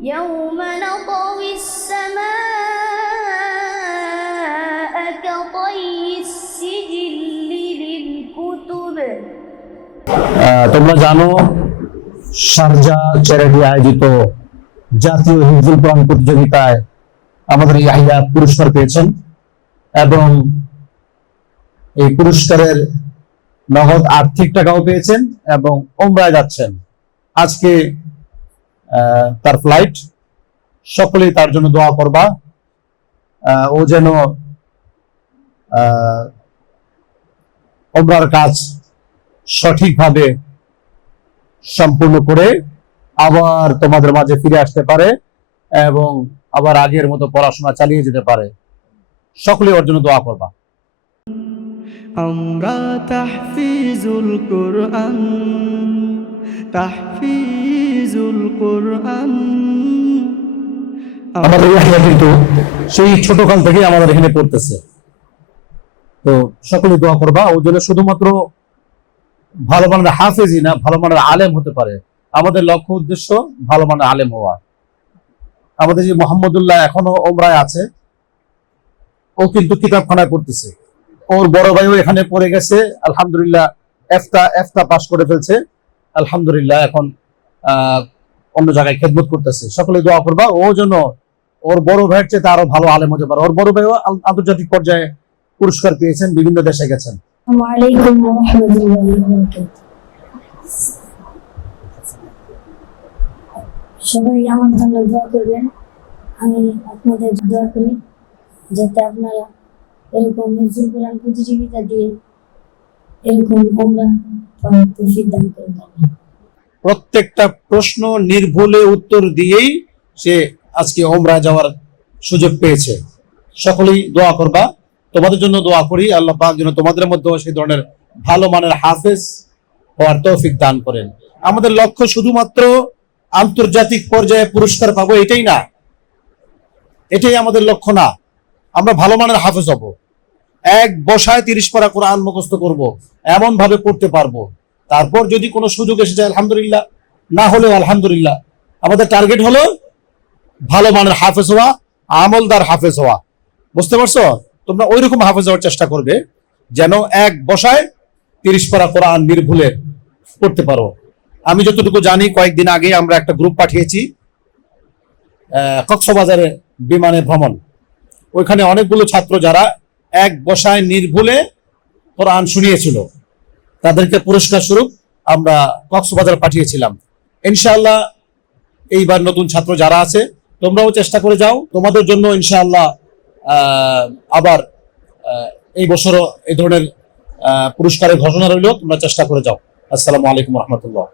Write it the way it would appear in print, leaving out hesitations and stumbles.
يوم نطوي السماء كطي السجل للكتب। তোমরা জানো Sharjah charity আয়োজিত জাতীয় হিফজুল কোরআন প্রতিযোগিতায় আমাদের ইয়াহিয়া পুরস্কার পেয়েছেন এবং এই পুরস্কারের নগদ আর্থিক টাকাও পেয়েছেন এবং ওমরায় যাচ্ছেন। আজকে তার ফ্লাইট, সকলেই তার জন্য দোয়া করবা। ও যেন ওমরার কাজ সঠিকভাবে সম্পূর্ণ করে আবার তোমাদের মাঝে ফিরে আসতে পারে এবং আবার আগের মতো পড়াশোনা চালিয়ে যেতে পারে। সকলেই ওর জন্য দোয়া করবা। আমরা তাহফিজুল কোরআন, তাহফিজুল কোরআন। আমাদের ইয়াহিয়া কিন্তু সেই ছোটকাল থেকে আমাদের এখানে পড়তেছে, তো সকলে দোয়া করবা। ও যেন শুধুমাত্র ভালো মানের হাফেজই না, ভালো মানের আলেম হতে পারে। আমাদের লক্ষ্য উদ্দেশ্য ভালো মানের আলেম হওয়া। আমাদের যে মোহাম্মদুল্লাহ এখনো ওমরায় আছে, ও কিন্তু কিতাবখানায় পড়তেছে। ওর বড় ভাইও এখানে পড়ে গেছে, আলহামদুলিল্লাহ এফতা পাস করে ফেলছে, আলহামদুলিল্লাহ এখন অন্য জায়গায় খেদমত করতেছে। সকলে দোয়া করবা ও যেন ওর বড় ভাইয়ের চেয়ে আরো ভালো আলেম হতে পারে। ওর বড় ভাইও আন্তর্জাতিক পর্যায়ে পুরস্কার পেয়েছেন, বিভিন্ন দেশে গেছেন। আসসালামু আলাইকুম ওয়া রাহমাতুল্লাহি ওয়া বারাকাতুহু। সবাই আমার জন্য দোয়া করবেন, আমি আপনাদের দোয়া করি যাতে আপনারা এরকম হিফজুল কোরআন প্রতিযোগিতা দিয়ে এরকম ওমরা পড়ার তৌফিক দান করেন। প্রত্যেকটা প্রশ্ন নির্ভুলে উত্তর দিয়েই সে আজকে ওমরা যাওয়ার সুযোগ পেয়েছে। সকলেই দোয়া করবা, তোমাদের জন্য দোয়া করি। আল্লাহ পাক যেন তোমাদের মধ্যে সেই ধরনের ভালো মানের হাফেজ হওয়ার তৌফিক দান করেন। আমাদের লক্ষ্য শুধুমাত্র আন্তর্জাতিক পর্যায়ে পুরস্কার পাবো এটাই না, এটাই আমাদের লক্ষ্য না। আমরা ভালো মানের হাফেজ হব, এক বসায় 30 পারা কোরআন মুখস্থ করব, এমন ভাবে পড়তে পারবো। তারপর যদি কোনো সুযোগ এসে যায় আলহামদুলিল্লাহ, না হলেও আলহামদুলিল্লাহ। আমাদের টার্গেট হলো ভালো মানের হাফেজ হওয়া, আমলদার হাফেজ হওয়া। বুঝতে পারছো? তোমরা ওই রকম হাফেজ হওয়ার চেষ্টা করবে যেন এক বসায় 30 পারা কোরআন নির্ভুলে পড়তে পারো। আমি যতটুকু জানি, কয়েকদিন আগে আমরা একটা গ্রুপ পাঠিয়েছি কক্সবাজারে বিমানে ভ্রমণ। ওইখানে অনেকগুলো ছাত্র যারা এক বসায় নির্ভুলে কোরআন শুনিয়েছিল, তাদেরকে পুরস্কার স্বরূপ আমরা কক্সবাজার পাঠিয়েছিলাম। ইনশাআল্লাহ এইবার নতুন ছাত্র যারা আছে তোমরাও চেষ্টা করে যাও, তোমাদের জন্য ইনশাআল্লাহ আবার এই বছরও এই ধরনের পুরস্কারের ঘোষণা রইল, তোমরা চেষ্টা করে যাও। আসসালামু আলাইকুম রহমতুল্লাহ।